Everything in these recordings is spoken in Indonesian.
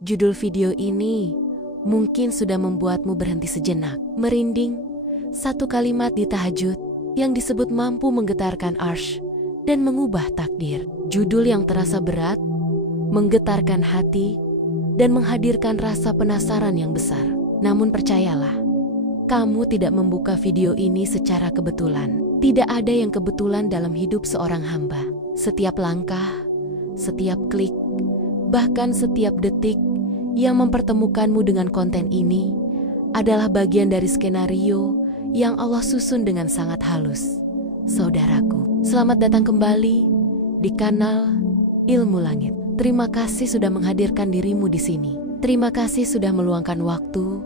Judul video ini mungkin sudah membuatmu berhenti sejenak. Merinding, satu kalimat di tahajud yang disebut mampu menggetarkan arsy dan mengubah takdir. Judul yang terasa berat, menggetarkan hati, dan menghadirkan rasa penasaran yang besar. Namun percayalah, kamu tidak membuka video ini secara kebetulan. Tidak ada yang kebetulan dalam hidup seorang hamba. Setiap langkah, setiap klik, bahkan setiap detik yang mempertemukanmu dengan konten ini adalah bagian dari skenario yang Allah susun dengan sangat halus. Saudaraku, selamat datang kembali di kanal Ilmu Langit. Terima kasih sudah menghadirkan dirimu di sini. Terima kasih sudah meluangkan waktu,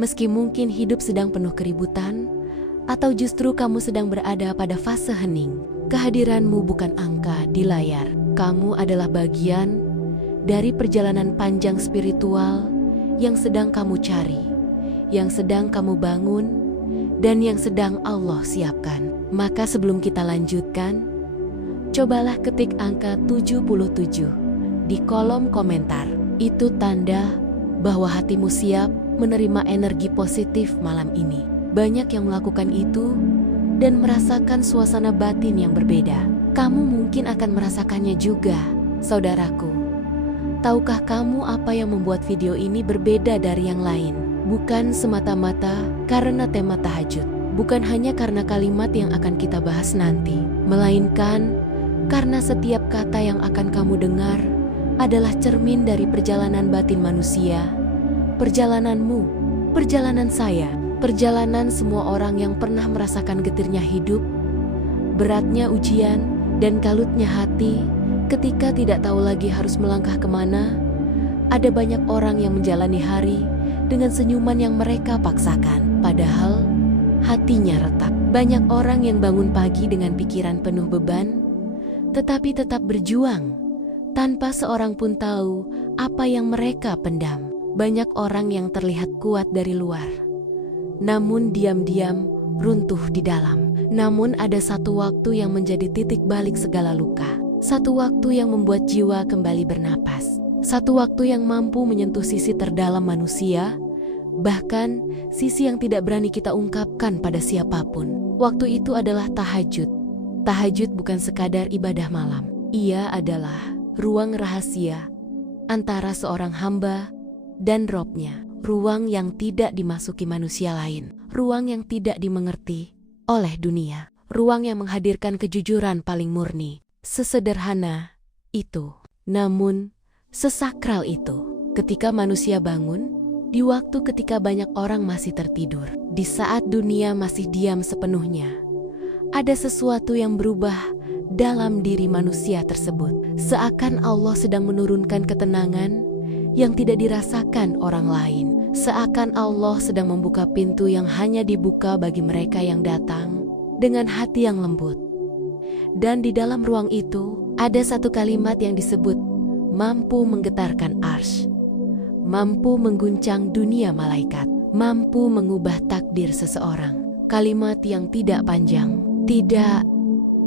meski mungkin hidup sedang penuh keributan, atau justru kamu sedang berada pada fase hening. Kehadiranmu bukan angka di layar. Kamu adalah bagian dari perjalanan panjang spiritual yang sedang kamu cari, yang sedang kamu bangun, dan yang sedang Allah siapkan. Maka sebelum kita lanjutkan, cobalah ketik angka 77 di kolom komentar. Itu tanda bahwa hatimu siap menerima energi positif malam ini. Banyak yang melakukan itu dan merasakan suasana batin yang berbeda. Kamu mungkin akan merasakannya juga, saudaraku. Tahukah kamu apa yang membuat video ini berbeda dari yang lain? Bukan semata-mata karena tema tahajud, bukan hanya karena kalimat yang akan kita bahas nanti, melainkan karena setiap kata yang akan kamu dengar adalah cermin dari perjalanan batin manusia, perjalananmu, perjalanan saya, perjalanan semua orang yang pernah merasakan getirnya hidup, beratnya ujian, dan kalutnya hati ketika tidak tahu lagi harus melangkah kemana. Ada banyak orang yang menjalani hari dengan senyuman yang mereka paksakan, padahal hatinya retak. Banyak orang yang bangun pagi dengan pikiran penuh beban, tetapi tetap berjuang tanpa seorang pun tahu apa yang mereka pendam. Banyak orang yang terlihat kuat dari luar, namun diam-diam runtuh di dalam. Namun ada satu waktu yang menjadi titik balik segala luka. Satu waktu yang membuat jiwa kembali bernapas. Satu waktu yang mampu menyentuh sisi terdalam manusia, bahkan sisi yang tidak berani kita ungkapkan pada siapapun. Waktu itu adalah tahajud. Tahajud bukan sekadar ibadah malam. Ia adalah ruang rahasia antara seorang hamba dan Robnya. Ruang yang tidak dimasuki manusia lain. Ruang yang tidak dimengerti oleh dunia. Ruang yang menghadirkan kejujuran paling murni. Sesederhana itu, namun sesakral itu. Ketika manusia bangun, di waktu ketika banyak orang masih tertidur, di saat dunia masih diam sepenuhnya, ada sesuatu yang berubah dalam diri manusia tersebut. Seakan Allah sedang menurunkan ketenangan yang tidak dirasakan orang lain. Seakan Allah sedang membuka pintu yang hanya dibuka bagi mereka yang datang dengan hati yang lembut. Dan di dalam ruang itu ada satu kalimat yang disebut mampu menggetarkan arsy, mampu mengguncang dunia malaikat, mampu mengubah takdir seseorang. Kalimat yang tidak panjang, tidak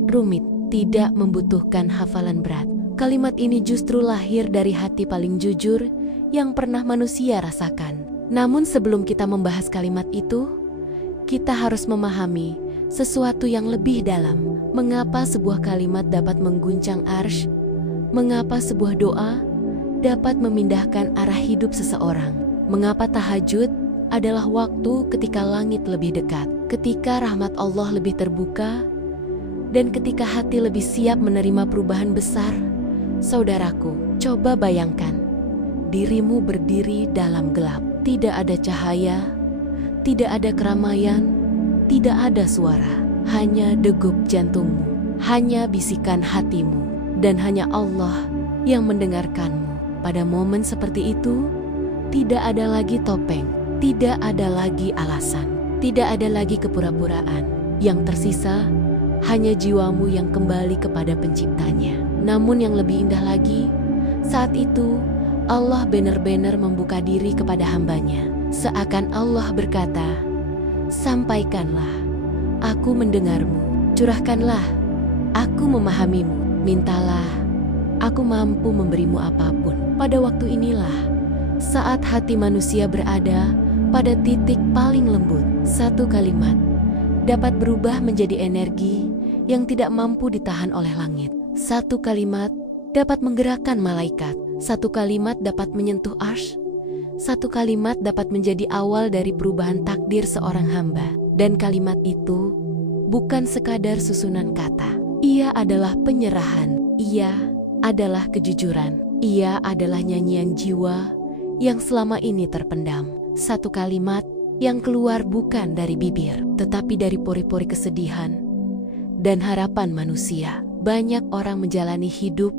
rumit, tidak membutuhkan hafalan berat. Kalimat ini justru lahir dari hati paling jujur yang pernah manusia rasakan. Namun sebelum kita membahas kalimat itu, kita harus memahami sesuatu yang lebih dalam. Mengapa sebuah kalimat dapat mengguncang arsy? Mengapa sebuah doa dapat memindahkan arah hidup seseorang? Mengapa tahajud adalah waktu ketika langit lebih dekat, ketika rahmat Allah lebih terbuka, dan ketika hati lebih siap menerima perubahan besar? Saudaraku, coba bayangkan dirimu berdiri dalam gelap. Tidak ada cahaya, tidak ada keramaian, tidak ada suara, hanya degup jantungmu, hanya bisikan hatimu, dan hanya Allah yang mendengarkanmu. Pada momen seperti itu, tidak ada lagi topeng, tidak ada lagi alasan, tidak ada lagi kepura-puraan. Yang tersisa hanya jiwamu yang kembali kepada penciptanya. Namun yang lebih indah lagi, saat itu Allah benar-benar membuka diri kepada hambanya. Seakan Allah berkata, sampaikanlah, aku mendengarmu. Curahkanlah, aku memahamimu. Mintalah, aku mampu memberimu apapun. Pada waktu inilah Saat hati manusia berada pada titik paling lembut, satu kalimat dapat berubah menjadi energi yang tidak mampu ditahan oleh langit. Satu kalimat dapat menggerakkan malaikat. Satu kalimat dapat menyentuh arsy. Satu kalimat dapat menjadi awal dari perubahan takdir seorang hamba. Dan kalimat itu bukan sekadar susunan kata. Ia adalah penyerahan. Ia adalah kejujuran. Ia adalah nyanyian jiwa yang selama ini terpendam. Satu kalimat yang keluar bukan dari bibir, tetapi dari pori-pori kesedihan dan harapan manusia. Banyak orang menjalani hidup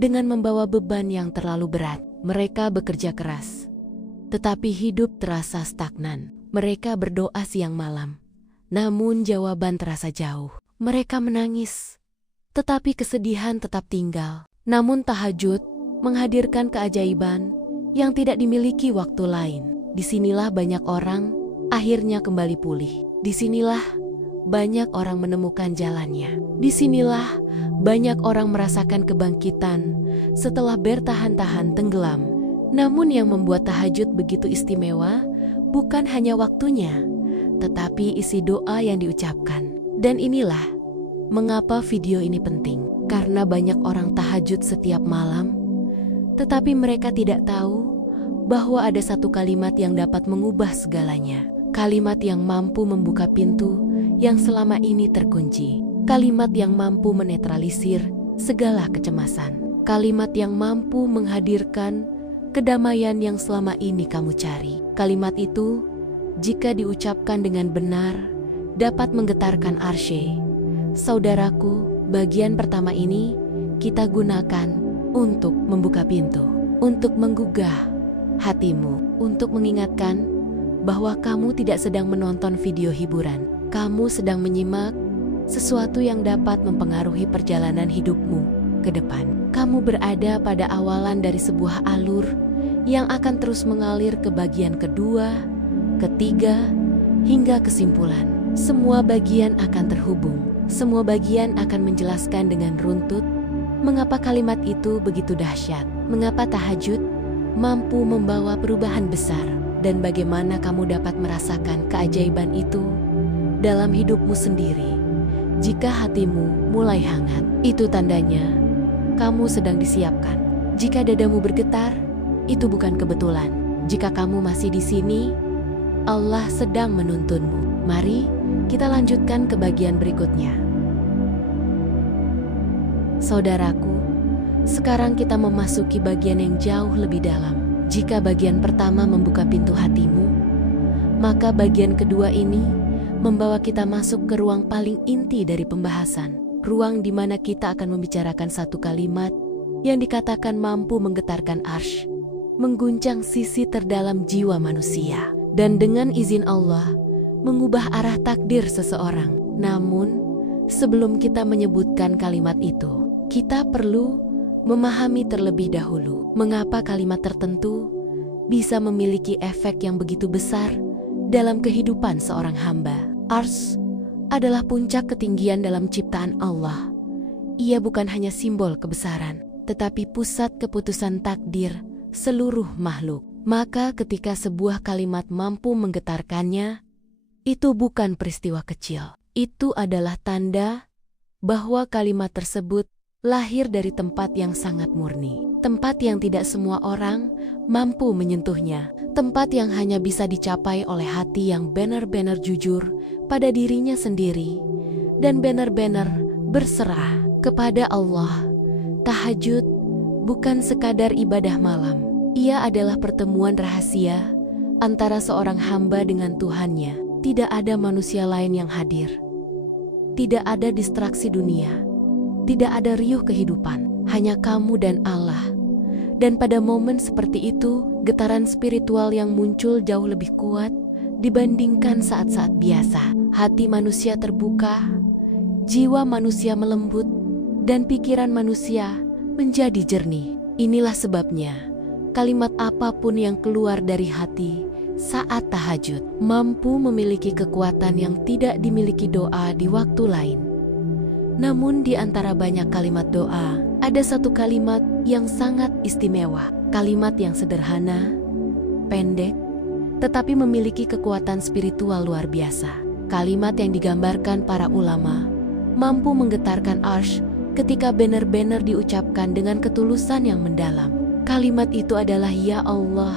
dengan membawa beban yang terlalu berat. Mereka bekerja keras, tetapi hidup terasa stagnan. Mereka berdoa siang malam, namun jawaban terasa jauh. Mereka menangis, tetapi kesedihan tetap tinggal. Namun tahajud menghadirkan keajaiban yang tidak dimiliki waktu lain. Disinilah banyak orang akhirnya kembali pulih. Disinilah banyak orang menemukan jalannya. Disinilah banyak orang merasakan kebangkitan setelah bertahan-tahan tenggelam. Namun yang membuat tahajud begitu istimewa bukan hanya waktunya, tetapi isi doa yang diucapkan. Dan inilah mengapa video ini penting. Karena banyak orang tahajud setiap malam, tetapi mereka tidak tahu bahwa ada satu kalimat yang dapat mengubah segalanya. Kalimat yang mampu membuka pintu yang selama ini terkunci. Kalimat yang mampu menetralisir segala kecemasan. Kalimat yang mampu menghadirkan kedamaian yang selama ini kamu cari. Kalimat itu, jika diucapkan dengan benar, dapat menggetarkan arsy. Saudaraku, bagian pertama ini kita gunakan untuk membuka pintu, untuk menggugah hatimu, untuk mengingatkan bahwa kamu tidak sedang menonton video hiburan. Kamu sedang menyimak sesuatu yang dapat mempengaruhi perjalanan hidupmu ke depan. Kamu berada pada awalan dari sebuah alur yang akan terus mengalir ke bagian kedua, ketiga, hingga kesimpulan. Semua bagian akan terhubung. Semua bagian akan menjelaskan dengan runtut mengapa kalimat itu begitu dahsyat, mengapa tahajud mampu membawa perubahan besar, dan bagaimana kamu dapat merasakan keajaiban itu dalam hidupmu sendiri. Jika hatimu mulai hangat, itu tandanya kamu sedang disiapkan. Jika dadamu bergetar, itu bukan kebetulan. Jika kamu masih di sini, Allah sedang menuntunmu. Mari kita lanjutkan ke bagian berikutnya. Saudaraku, sekarang kita memasuki bagian yang jauh lebih dalam. Jika bagian pertama membuka pintu hatimu, maka bagian kedua ini membawa kita masuk ke ruang paling inti dari pembahasan. Ruang di mana kita akan membicarakan satu kalimat yang dikatakan mampu menggetarkan arsy, mengguncang sisi terdalam jiwa manusia, dan dengan izin Allah, mengubah arah takdir seseorang. Namun, sebelum kita menyebutkan kalimat itu, kita perlu memahami terlebih dahulu mengapa kalimat tertentu bisa memiliki efek yang begitu besar dalam kehidupan seorang hamba. Arsy adalah puncak ketinggian dalam ciptaan Allah. Ia bukan hanya simbol kebesaran, tetapi pusat keputusan takdir seluruh makhluk. Maka ketika sebuah kalimat mampu menggetarkannya, itu bukan peristiwa kecil. Itu adalah tanda bahwa kalimat tersebut lahir dari tempat yang sangat murni. Tempat yang tidak semua orang mampu menyentuhnya. Tempat yang hanya bisa dicapai oleh hati yang benar-benar jujur pada dirinya sendiri dan benar-benar berserah kepada Allah. Tahajud bukan sekadar ibadah malam. Ia adalah pertemuan rahasia antara seorang hamba dengan Tuhannya. Tidak ada manusia lain yang hadir. Tidak ada distraksi dunia. Tidak ada riuh kehidupan. Hanya kamu dan Allah. Dan pada momen seperti itu, getaran spiritual yang muncul jauh lebih kuat dibandingkan saat-saat biasa. Hati manusia terbuka, jiwa manusia melembut, dan pikiran manusia menjadi jernih. Inilah sebabnya, kalimat apapun yang keluar dari hati saat tahajud mampu memiliki kekuatan yang tidak dimiliki doa di waktu lain. Namun di antara banyak kalimat doa, ada satu kalimat yang sangat istimewa. Kalimat yang sederhana, pendek, tetapi memiliki kekuatan spiritual luar biasa. Kalimat yang digambarkan para ulama mampu menggetarkan arsy ketika benar-benar diucapkan dengan ketulusan yang mendalam. Kalimat itu adalah, "Ya Allah,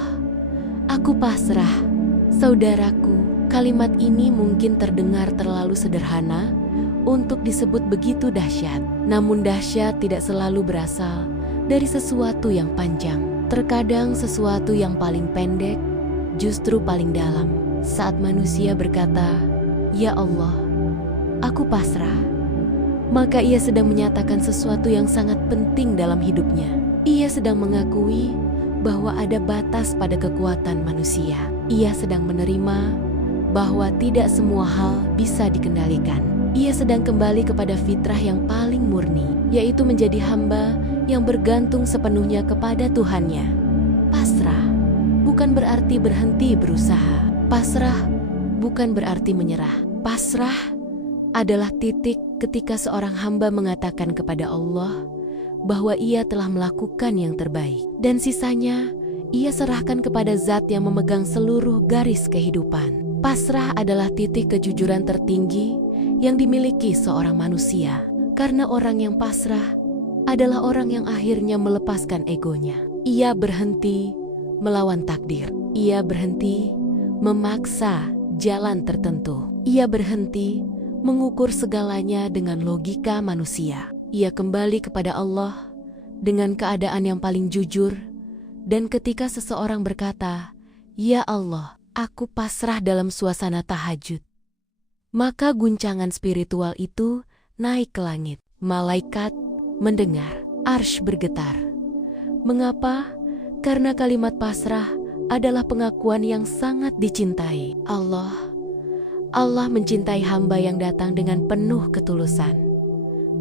aku pasrah." Saudaraku, kalimat ini mungkin terdengar terlalu sederhana untuk disebut begitu dahsyat. Namun dahsyat tidak selalu berasal dari sesuatu yang panjang. Terkadang sesuatu yang paling pendek justru paling dalam. Saat manusia berkata, "Ya Allah, aku pasrah," maka ia sedang menyatakan sesuatu yang sangat penting dalam hidupnya. Ia sedang mengakui bahwa ada batas pada kekuatan manusia. Ia sedang menerima bahwa tidak semua hal bisa dikendalikan. Ia sedang kembali kepada fitrah yang paling murni, yaitu menjadi hamba yang bergantung sepenuhnya kepada Tuhannya. Pasrah bukan berarti berhenti berusaha. Pasrah bukan berarti menyerah. Pasrah adalah titik ketika seorang hamba mengatakan kepada Allah bahwa ia telah melakukan yang terbaik, dan sisanya ia serahkan kepada Zat yang memegang seluruh garis kehidupan. Pasrah adalah titik kejujuran tertinggi yang dimiliki seorang manusia, karena orang yang pasrah adalah orang yang akhirnya melepaskan egonya. Ia berhenti melawan takdir. Ia berhenti memaksa jalan tertentu. Ia berhenti mengukur segalanya dengan logika manusia. Ia kembali kepada Allah dengan keadaan yang paling jujur, dan ketika seseorang berkata, "Ya Allah, aku pasrah," dalam suasana tahajud, maka guncangan spiritual itu naik ke langit. Malaikat mendengar, arsy bergetar. Mengapa? Karena kalimat pasrah adalah pengakuan yang sangat dicintai Allah. Allah mencintai hamba yang datang dengan penuh ketulusan,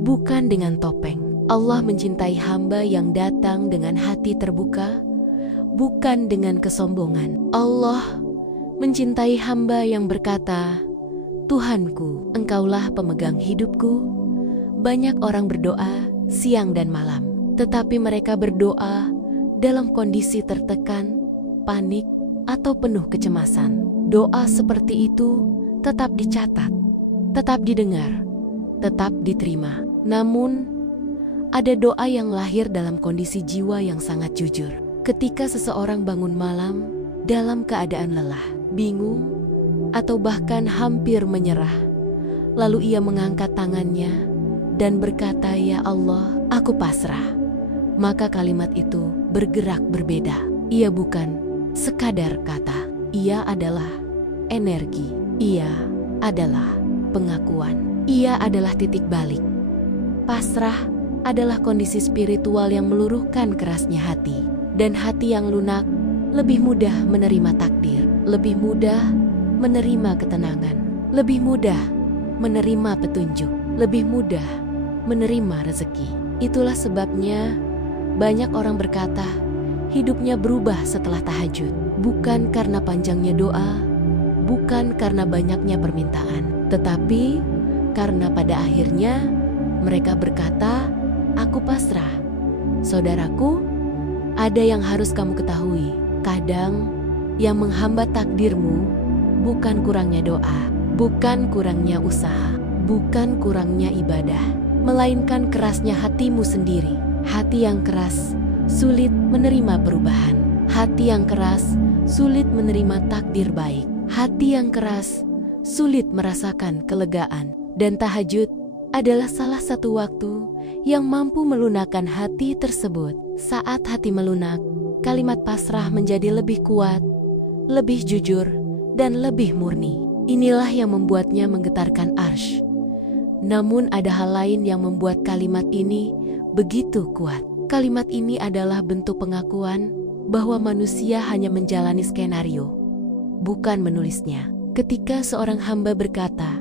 bukan dengan topeng. Allah mencintai hamba yang datang dengan hati terbuka, bukan dengan kesombongan. Allah mencintai hamba yang berkata, "Tuhanku, Engkaulah pemegang hidupku." Banyak orang berdoa siang dan malam, tetapi mereka berdoa dalam kondisi tertekan, panik, atau penuh kecemasan. Doa seperti itu tetap dicatat, tetap didengar, tetap diterima. Namun, ada doa yang lahir dalam kondisi jiwa yang sangat jujur. Ketika seseorang bangun malam dalam keadaan lelah, bingung, atau bahkan hampir menyerah, lalu ia mengangkat tangannya dan berkata, "Ya Allah, aku pasrah." Maka kalimat itu bergerak berbeda. Ia bukan sekadar kata, ia adalah energi. Ia adalah pengakuan. Ia adalah titik balik. Pasrah adalah kondisi spiritual yang meluruhkan kerasnya hati. Dan hati yang lunak lebih mudah menerima takdir, lebih mudah menerima ketenangan, lebih mudah menerima petunjuk, lebih mudah menerima rezeki. Itulah sebabnya banyak orang berkata hidupnya berubah setelah tahajud. Bukan karena panjangnya doa, bukan karena banyaknya permintaan, tetapi karena pada akhirnya mereka berkata, "Aku pasrah." Saudaraku, ada yang harus kamu ketahui. Kadang yang menghambat takdirmu bukan kurangnya doa, bukan kurangnya usaha, bukan kurangnya ibadah, melainkan kerasnya hatimu sendiri. Hati yang keras sulit menerima perubahan. Hati yang keras sulit menerima takdir baik. Hati yang keras sulit merasakan kelegaan. Dan tahajud adalah salah satu waktu yang mampu melunakkan hati tersebut. Saat hati melunak, kalimat pasrah menjadi lebih kuat, lebih jujur, dan lebih murni. Inilah yang membuatnya menggetarkan arsy. Namun ada hal lain yang membuat kalimat ini begitu kuat. Kalimat ini adalah bentuk pengakuan bahwa manusia hanya menjalani skenario, bukan menulisnya. Ketika seorang hamba berkata,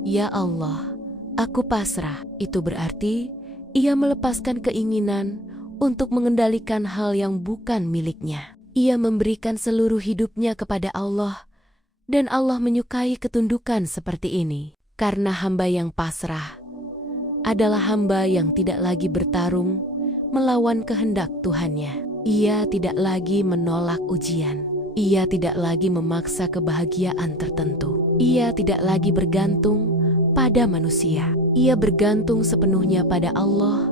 "Ya Allah, aku pasrah," itu berarti ia melepaskan keinginan untuk mengendalikan hal yang bukan miliknya. Ia memberikan seluruh hidupnya kepada Allah, dan Allah menyukai ketundukan seperti ini. Karena hamba yang pasrah adalah hamba yang tidak lagi bertarung melawan kehendak Tuhannya. Ia tidak lagi menolak ujian. Ia tidak lagi memaksa kebahagiaan tertentu. Ia tidak lagi bergantung pada manusia. Ia bergantung sepenuhnya pada Allah.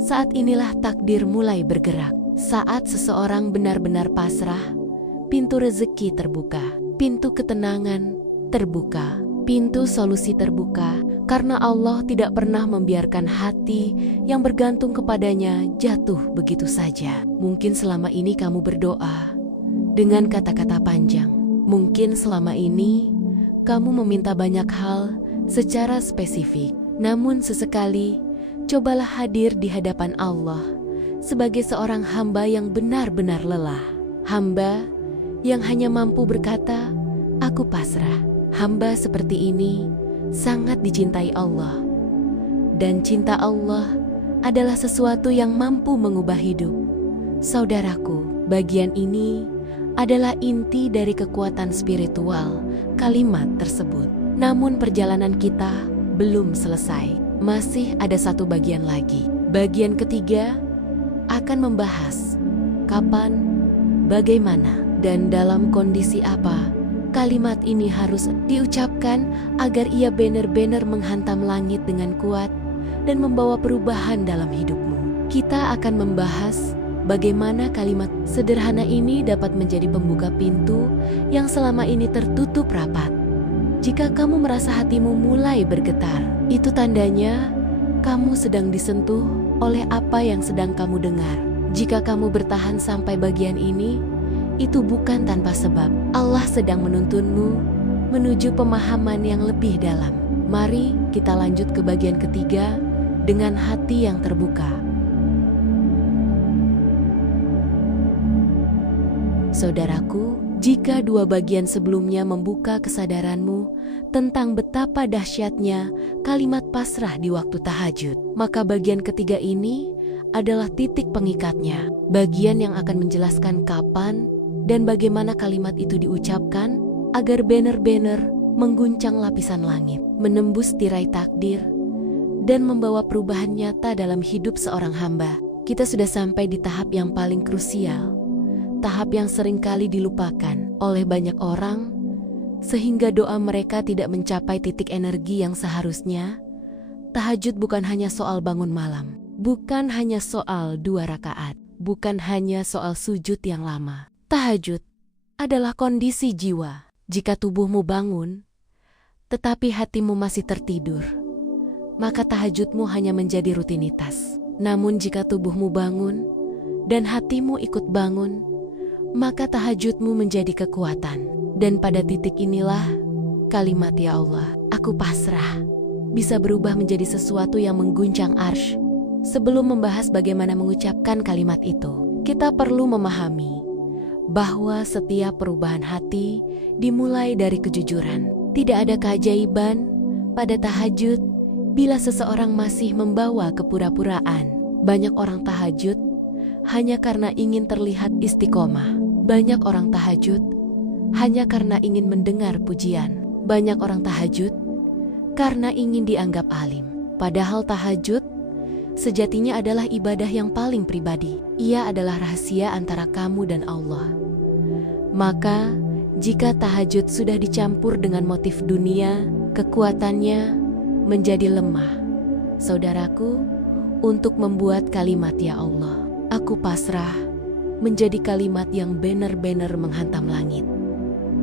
Saat inilah takdir mulai bergerak. Saat seseorang benar-benar pasrah, pintu rezeki terbuka, pintu ketenangan terbuka, pintu solusi terbuka, karena Allah tidak pernah membiarkan hati yang bergantung kepadanya jatuh begitu saja. Mungkin selama ini kamu berdoa dengan kata-kata panjang. Mungkin selama ini kamu meminta banyak hal secara spesifik. Namun sesekali, cobalah hadir di hadapan Allah sebagai seorang hamba yang benar-benar lelah. Hamba yang hanya mampu berkata, "Aku pasrah." Hamba seperti ini sangat dicintai Allah. Dan cinta Allah adalah sesuatu yang mampu mengubah hidup. Saudaraku, bagian ini adalah inti dari kekuatan spiritual kalimat tersebut. Namun perjalanan kita belum selesai. Masih ada satu bagian lagi. Bagian ketiga akan membahas kapan, bagaimana, dan dalam kondisi apa kalimat ini harus diucapkan agar ia benar-benar menghantam langit dengan kuat dan membawa perubahan dalam hidupmu. Kita akan membahas bagaimana kalimat sederhana ini dapat menjadi pembuka pintu yang selama ini tertutup rapat. Jika kamu merasa hatimu mulai bergetar, itu tandanya kamu sedang disentuh oleh apa yang sedang kamu dengar. Jika kamu bertahan sampai bagian ini, itu bukan tanpa sebab. Allah sedang menuntunmu menuju pemahaman yang lebih dalam. Mari kita lanjut ke bagian ketiga dengan hati yang terbuka. Saudaraku, jika dua bagian sebelumnya membuka kesadaranmu tentang betapa dahsyatnya kalimat pasrah di waktu tahajud, maka bagian ketiga ini adalah titik pengikatnya. Bagian yang akan menjelaskan kapan dan bagaimana kalimat itu diucapkan agar benar-benar mengguncang lapisan langit, menembus tirai takdir, dan membawa perubahan nyata dalam hidup seorang hamba. Kita sudah sampai di tahap yang paling krusial, tahap yang seringkali dilupakan oleh banyak orang, sehingga doa mereka tidak mencapai titik energi yang seharusnya. Tahajud bukan hanya soal bangun malam, bukan hanya soal 2 rakaat, bukan hanya soal sujud yang lama. Tahajud adalah kondisi jiwa. Jika tubuhmu bangun, tetapi hatimu masih tertidur, maka tahajudmu hanya menjadi rutinitas. Namun jika tubuhmu bangun dan hatimu ikut bangun, maka tahajudmu menjadi kekuatan. Dan pada titik inilah kalimat "Ya Allah, aku pasrah" bisa berubah menjadi sesuatu yang mengguncang arsy. Sebelum membahas bagaimana mengucapkan kalimat itu, kita perlu memahami bahwa setiap perubahan hati dimulai dari kejujuran. Tidak ada keajaiban pada tahajud bila seseorang masih membawa kepura-puraan. Banyak orang tahajud hanya karena ingin terlihat istiqomah. Banyak orang tahajud hanya karena ingin mendengar pujian. Banyak orang tahajud karena ingin dianggap alim. Padahal tahajud sejatinya adalah ibadah yang paling pribadi. Ia adalah rahasia antara kamu dan Allah. Maka, jika tahajud sudah dicampur dengan motif dunia, kekuatannya menjadi lemah. Saudaraku, untuk membuat kalimat "Ya Allah, aku pasrah" menjadi kalimat yang benar-benar menghantam langit,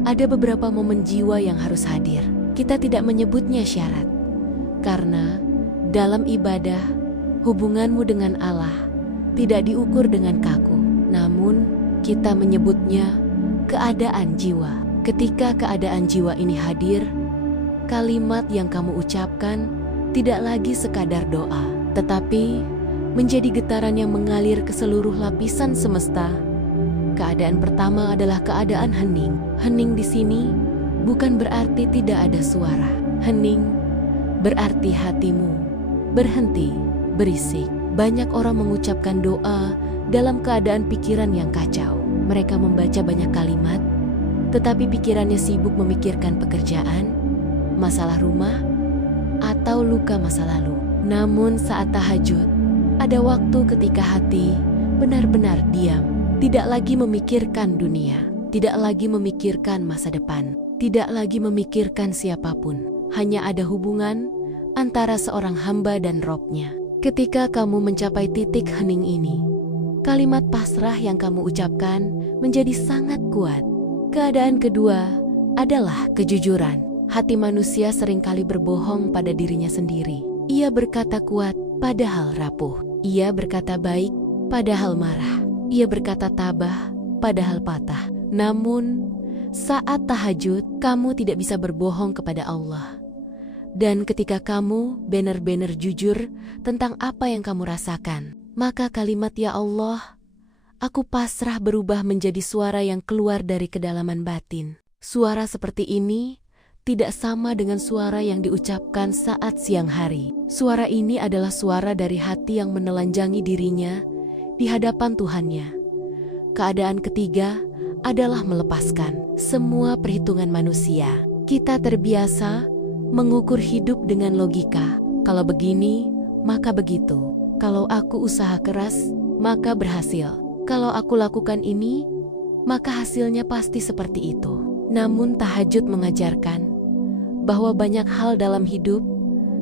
ada beberapa momen jiwa yang harus hadir. Kita tidak menyebutnya syarat, karena dalam ibadah, hubunganmu dengan Allah tidak diukur dengan kaku. Namun, kita menyebutnya keadaan jiwa. Ketika keadaan jiwa ini hadir, kalimat yang kamu ucapkan tidak lagi sekadar doa, tetapi menjadi getaran yang mengalir ke seluruh lapisan semesta. Keadaan pertama adalah keadaan hening. Hening di sini bukan berarti tidak ada suara. Hening berarti hatimu berhenti berisik. Banyak orang mengucapkan doa dalam keadaan pikiran yang kacau. Mereka membaca banyak kalimat, tetapi pikirannya sibuk memikirkan pekerjaan, masalah rumah, atau luka masa lalu. Namun saat tahajud, ada waktu ketika hati benar-benar diam. Tidak lagi memikirkan dunia, tidak lagi memikirkan masa depan, tidak lagi memikirkan siapapun. Hanya ada hubungan antara seorang hamba dan Robnya. Ketika kamu mencapai titik hening ini, kalimat pasrah yang kamu ucapkan menjadi sangat kuat. Keadaan kedua adalah kejujuran. Hati manusia seringkali berbohong pada dirinya sendiri. Ia berkata kuat, padahal rapuh. Ia berkata baik, padahal marah. Ia berkata tabah, padahal patah. Namun, saat tahajud, kamu tidak bisa berbohong kepada Allah. Dan ketika kamu benar-benar jujur tentang apa yang kamu rasakan, maka kalimat "Ya Allah, aku pasrah" berubah menjadi suara yang keluar dari kedalaman batin. Suara seperti ini tidak sama dengan suara yang diucapkan saat siang hari. Suara ini adalah suara dari hati yang menelanjangi dirinya di hadapan Tuhannya. Keadaan ketiga adalah melepaskan semua perhitungan manusia. Kita terbiasa mengukur hidup dengan logika. Kalau begini, maka begitu. Kalau aku usaha keras, maka berhasil. Kalau aku lakukan ini, maka hasilnya pasti seperti itu. Namun tahajud mengajarkan bahwa banyak hal dalam hidup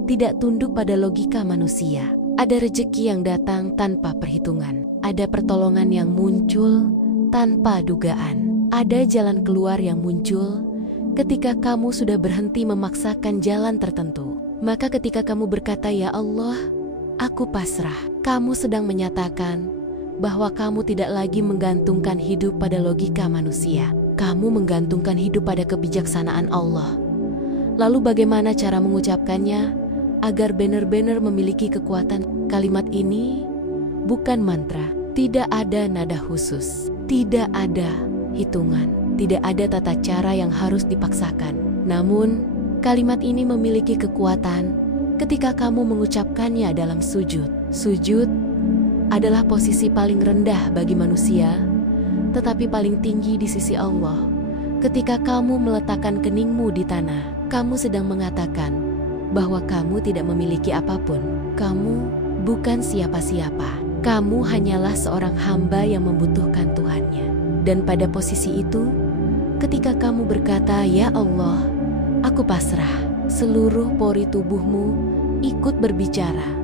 tidak tunduk pada logika manusia. Ada rezeki yang datang tanpa perhitungan. Ada pertolongan yang muncul tanpa dugaan. Ada jalan keluar yang muncul ketika kamu sudah berhenti memaksakan jalan tertentu. Maka ketika kamu berkata, "Ya Allah, aku pasrah," kamu sedang menyatakan bahwa kamu tidak lagi menggantungkan hidup pada logika manusia. Kamu menggantungkan hidup pada kebijaksanaan Allah. Lalu bagaimana cara mengucapkannya agar benar-benar memiliki kekuatan? Kalimat ini bukan mantra, tidak ada nada khusus, tidak ada hitungan. Tidak ada tata cara yang harus dipaksakan. Namun, kalimat ini memiliki kekuatan ketika kamu mengucapkannya dalam sujud. Sujud adalah posisi paling rendah bagi manusia, tetapi paling tinggi di sisi Allah. Ketika kamu meletakkan keningmu di tanah, kamu sedang mengatakan bahwa kamu tidak memiliki apapun. Kamu bukan siapa-siapa. Kamu hanyalah seorang hamba yang membutuhkan Tuhannya. Dan pada posisi itu, ketika kamu berkata, "Ya Allah, aku pasrah," seluruh pori tubuhmu ikut berbicara.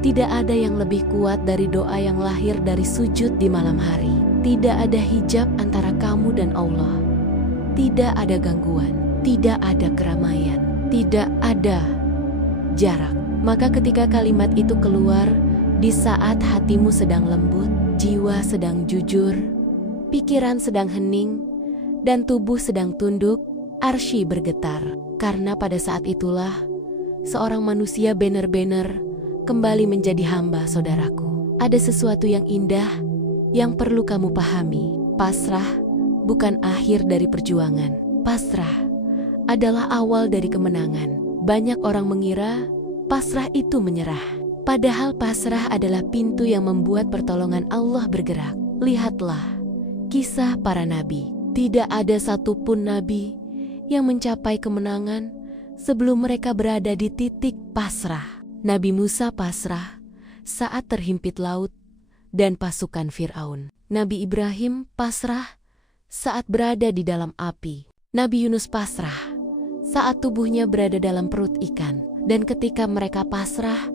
Tidak ada yang lebih kuat dari doa yang lahir dari sujud di malam hari. Tidak ada hijab antara kamu dan Allah. Tidak ada gangguan, tidak ada keramaian, tidak ada jarak. Maka ketika kalimat itu keluar di saat hatimu sedang lembut, jiwa sedang jujur, pikiran sedang hening, dan tubuh sedang tunduk, arsy bergetar. Karena pada saat itulah seorang manusia benar-benar kembali menjadi hamba. Saudaraku, ada sesuatu yang indah yang perlu kamu pahami. Pasrah bukan akhir dari perjuangan. Pasrah adalah awal dari kemenangan. Banyak orang mengira pasrah itu menyerah. Padahal pasrah adalah pintu yang membuat pertolongan Allah bergerak. Lihatlah kisah para nabi. Tidak ada satupun nabi yang mencapai kemenangan sebelum mereka berada di titik pasrah. Nabi Musa pasrah saat terhimpit laut dan pasukan Firaun. Nabi Ibrahim pasrah saat berada di dalam api. Nabi Yunus pasrah saat tubuhnya berada dalam perut ikan. Dan ketika mereka pasrah,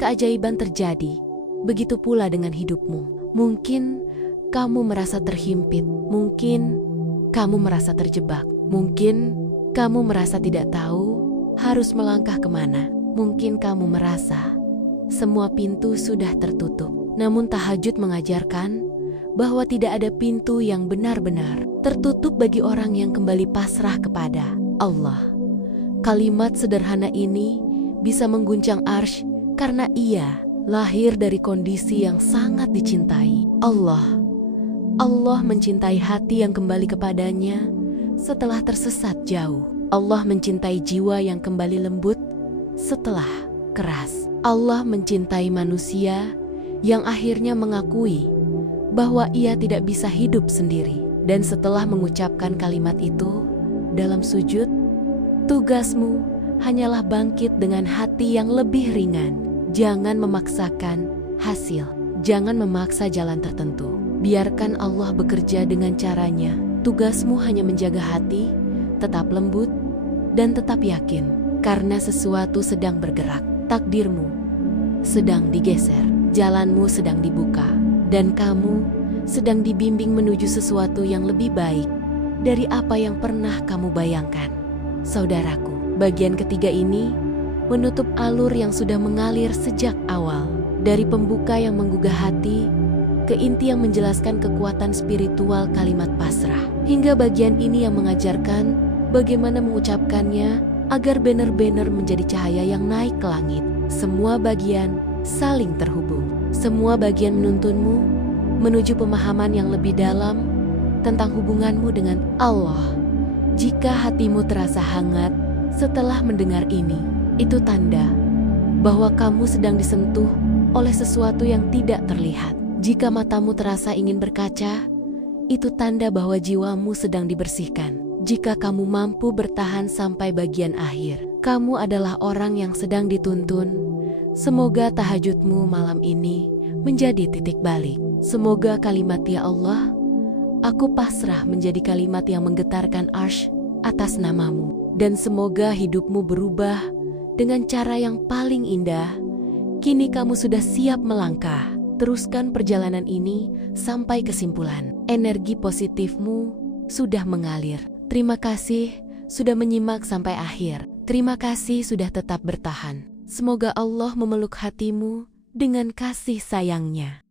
keajaiban terjadi. Begitu pula dengan hidupmu. Mungkin kamu merasa terhimpit, mungkin kamu merasa terjebak, mungkin kamu merasa tidak tahu harus melangkah kemana, mungkin kamu merasa semua pintu sudah tertutup. Namun tahajud mengajarkan bahwa tidak ada pintu yang benar-benar tertutup bagi orang yang kembali pasrah kepada Allah. Kalimat sederhana ini bisa mengguncang arsy karena ia lahir dari kondisi yang sangat dicintai Allah. Allah mencintai hati yang kembali kepadanya setelah tersesat jauh. Allah mencintai jiwa yang kembali lembut setelah keras. Allah mencintai manusia yang akhirnya mengakui bahwa ia tidak bisa hidup sendiri. Dan setelah mengucapkan kalimat itu dalam sujud, tugasmu hanyalah bangkit dengan hati yang lebih ringan. Jangan memaksakan hasil, jangan memaksa jalan tertentu. Biarkan Allah bekerja dengan caranya. Tugasmu hanya menjaga hati, tetap lembut, dan tetap yakin. Karena sesuatu sedang bergerak. Takdirmu sedang digeser. Jalanmu sedang dibuka. Dan kamu sedang dibimbing menuju sesuatu yang lebih baik dari apa yang pernah kamu bayangkan. Saudaraku, bagian ketiga ini menutup alur yang sudah mengalir sejak awal. Dari pembuka yang menggugah hati, ke inti yang menjelaskan kekuatan spiritual kalimat pasrah. Hingga bagian ini yang mengajarkan bagaimana mengucapkannya agar benar-benar menjadi cahaya yang naik ke langit. Semua bagian saling terhubung. Semua bagian menuntunmu menuju pemahaman yang lebih dalam tentang hubunganmu dengan Allah. Jika hatimu terasa hangat setelah mendengar ini, itu tanda bahwa kamu sedang disentuh oleh sesuatu yang tidak terlihat. Jika matamu terasa ingin berkaca, itu tanda bahwa jiwamu sedang dibersihkan. Jika kamu mampu bertahan sampai bagian akhir, kamu adalah orang yang sedang dituntun. Semoga tahajudmu malam ini menjadi titik balik. Semoga kalimat "Ya Allah, aku pasrah" menjadi kalimat yang menggetarkan arsy atas namamu. Dan semoga hidupmu berubah dengan cara yang paling indah. Kini kamu sudah siap melangkah. Teruskan perjalanan ini sampai kesimpulan. Energi positifmu sudah mengalir. Terima kasih sudah menyimak sampai akhir. Terima kasih sudah tetap bertahan. Semoga Allah memeluk hatimu dengan kasih sayangnya.